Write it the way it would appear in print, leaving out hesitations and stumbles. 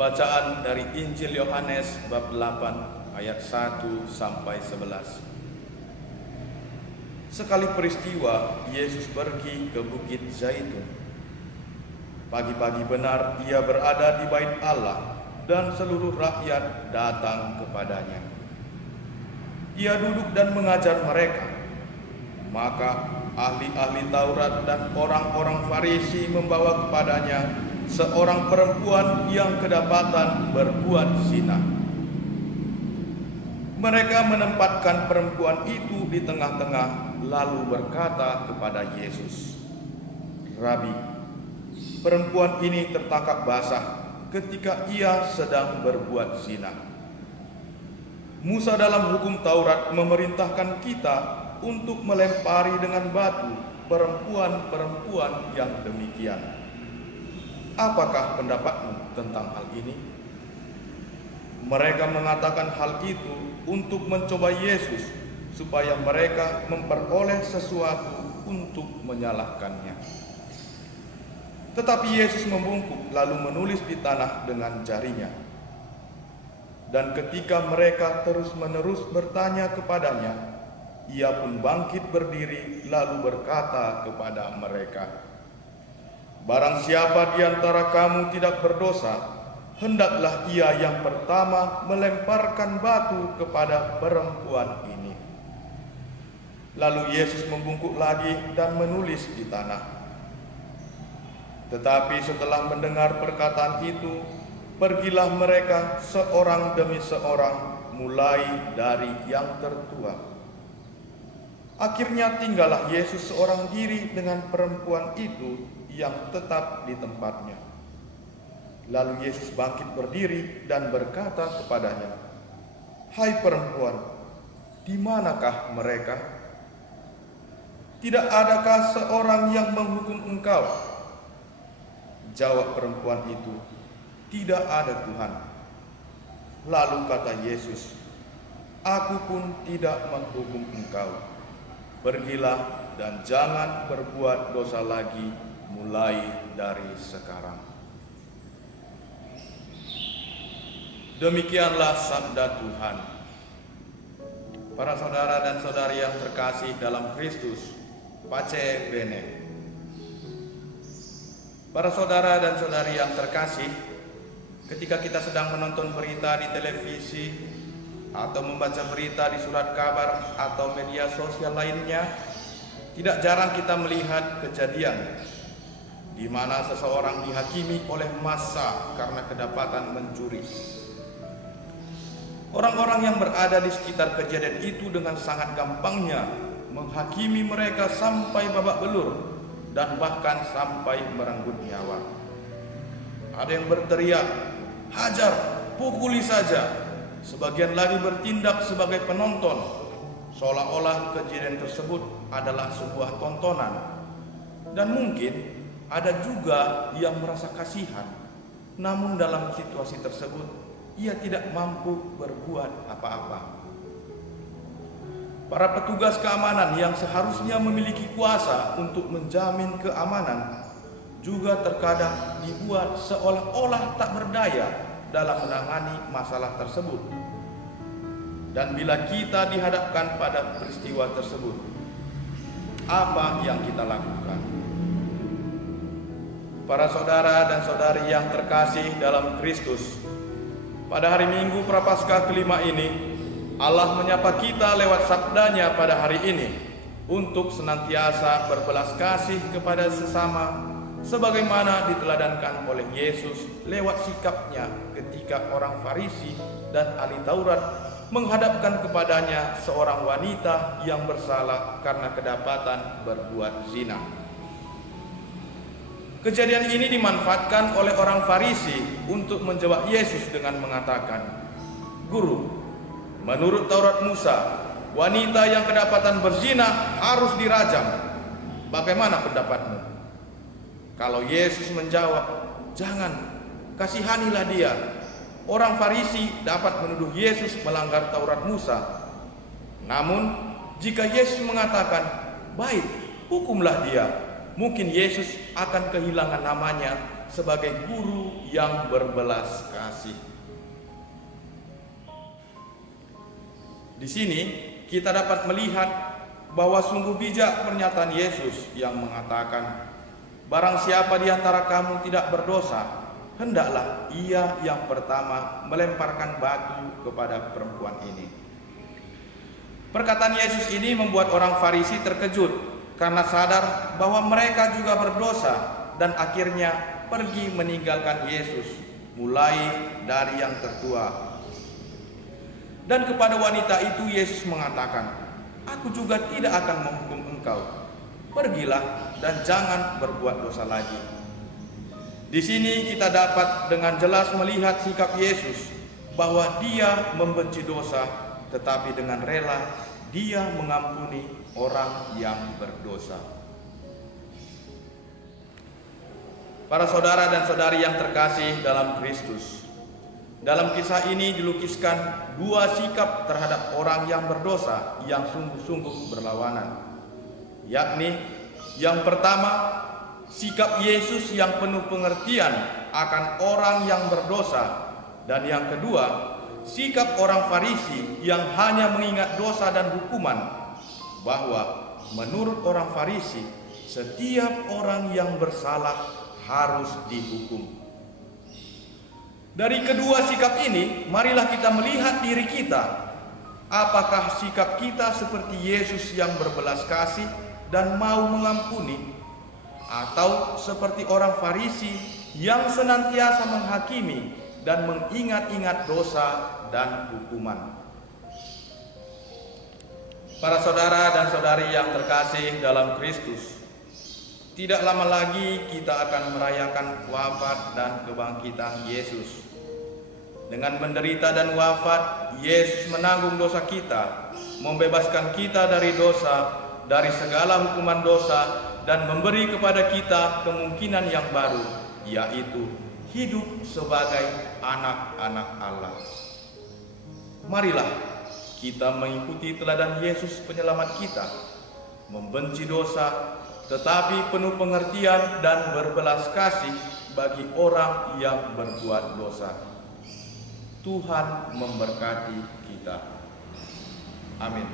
Bacaan dari Injil Yohanes bab 8 ayat 1 sampai 11. Sekali peristiwa, Yesus pergi ke Bukit Zaitun. Pagi-pagi benar ia berada di bait Allah dan seluruh rakyat datang kepadanya. Ia duduk dan mengajar mereka. Maka ahli-ahli Taurat dan orang-orang Farisi membawa kepadanya seorang perempuan yang kedapatan berbuat zina. Mereka menempatkan perempuan itu di tengah-tengah, lalu berkata kepada Yesus, "Rabi, perempuan ini tertangkap basah ketika ia sedang berbuat zina. Musa dalam hukum Taurat memerintahkan kita untuk melempari dengan batu perempuan-perempuan yang demikian. Apakah pendapatmu tentang hal ini?" Mereka mengatakan hal itu untuk mencoba Yesus, supaya mereka memperoleh sesuatu untuk menyalahkannya. Tetapi Yesus membungkuk lalu menulis di tanah dengan jarinya. Dan ketika mereka terus-menerus bertanya kepadanya, ia pun bangkit berdiri lalu berkata kepada mereka, "Barang siapa di antara kamu tidak berdosa, hendaklah ia yang pertama melemparkan batu kepada perempuan ini." Lalu Yesus membungkuk lagi dan menulis di tanah. Tetapi setelah mendengar perkataan itu, pergilah mereka seorang demi seorang, mulai dari yang tertua. Akhirnya tinggallah Yesus seorang diri dengan perempuan itu yang tetap di tempatnya. Lalu Yesus bangkit berdiri dan berkata kepadanya, "Hai perempuan, di manakah mereka? Tidak adakah seorang yang menghukum engkau?" Jawab perempuan itu, "Tidak ada, Tuhan." Lalu kata Yesus, "Aku pun tidak menghukum engkau. Pergilah dan jangan berbuat dosa lagi mulai dari sekarang." Demikianlah sabda Tuhan. Para saudara dan saudari yang terkasih dalam Kristus, Pace Bene. Para saudara dan saudari yang terkasih, ketika kita sedang menonton berita di televisi atau membaca berita di surat kabar atau media sosial lainnya, tidak jarang kita melihat kejadian di mana seseorang dihakimi oleh massa karena kedapatan mencuri. Orang-orang yang berada di sekitar kejadian itu dengan sangat gampangnya menghakimi mereka sampai babak belur dan bahkan sampai merenggut nyawa. Ada yang berteriak, "Hajar, pukuli saja." Sebagian lagi bertindak sebagai penonton, seolah-olah kejadian tersebut adalah sebuah tontonan. Dan mungkin ada juga yang merasa kasihan, namun dalam situasi tersebut ia tidak mampu berbuat apa-apa. Para petugas keamanan yang seharusnya memiliki kuasa untuk menjamin keamanan juga terkadang dibuat seolah-olah tak berdaya dalam menangani masalah tersebut. Dan bila kita dihadapkan pada peristiwa tersebut, apa yang kita lakukan? Para saudara dan saudari yang terkasih dalam Kristus, pada hari Minggu Prapaskah kelima ini, Allah menyapa kita lewat sabdanya pada hari ini untuk senantiasa berbelas kasih kepada sesama, sebagaimana diteladankan oleh Yesus lewat sikapnya ketika orang Farisi dan ahli Taurat menghadapkan kepadanya seorang wanita yang bersalah karena kedapatan berbuat zina. Kejadian ini dimanfaatkan oleh orang Farisi untuk menjawab Yesus dengan mengatakan, "Guru, menurut Taurat Musa, wanita yang kedapatan berzina harus dirajam. Bagaimana pendapatmu?" Kalau Yesus menjawab, "Jangan, kasihanilah dia." Orang Farisi dapat menuduh Yesus melanggar Taurat Musa. Namun, jika Yesus mengatakan, "Baik, hukumlah dia," mungkin Yesus akan kehilangan namanya sebagai guru yang berbelas kasih. Di sini kita dapat melihat bahwa sungguh bijak pernyataan Yesus yang mengatakan, "Barang siapa di antara kamu tidak berdosa, hendaklah ia yang pertama melemparkan batu kepada perempuan ini." Perkataan Yesus ini membuat orang Farisi terkejut karena sadar bahwa mereka juga berdosa dan akhirnya pergi meninggalkan Yesus, mulai dari yang tertua. Dan kepada wanita itu Yesus mengatakan, "Aku juga tidak akan menghukum engkau. Pergilah dan jangan berbuat dosa lagi." Di sini kita dapat dengan jelas melihat sikap Yesus bahwa Dia membenci dosa, tetapi dengan rela Dia mengampuni orang yang berdosa. Para saudara dan saudari yang terkasih dalam Kristus, dalam kisah ini dilukiskan dua sikap terhadap orang yang berdosa yang sungguh-sungguh berlawanan. Yakni yang pertama, sikap Yesus yang penuh pengertian akan orang yang berdosa, dan yang kedua, sikap orang Farisi yang hanya mengingat dosa dan hukuman, bahwa menurut orang Farisi setiap orang yang bersalah harus dihukum. Dari kedua sikap ini, marilah kita melihat diri kita. Apakah sikap kita seperti Yesus yang berbelas kasih dan mau mengampuni, atau seperti orang Farisi yang senantiasa menghakimi dan mengingat-ingat dosa dan hukuman? Para saudara dan saudari yang terkasih dalam Kristus, tidak lama lagi kita akan merayakan wafat dan kebangkitan Yesus. Dengan menderita dan wafat, Yesus menanggung dosa kita, membebaskan kita dari dosa, dari segala hukuman dosa, dan memberi kepada kita kemungkinan yang baru, yaitu hidup sebagai anak-anak Allah. Marilah kita mengikuti teladan Yesus penyelamat kita, membenci dosa, tetapi penuh pengertian dan berbelas kasih bagi orang yang berbuat dosa. Tuhan memberkati kita. Amin.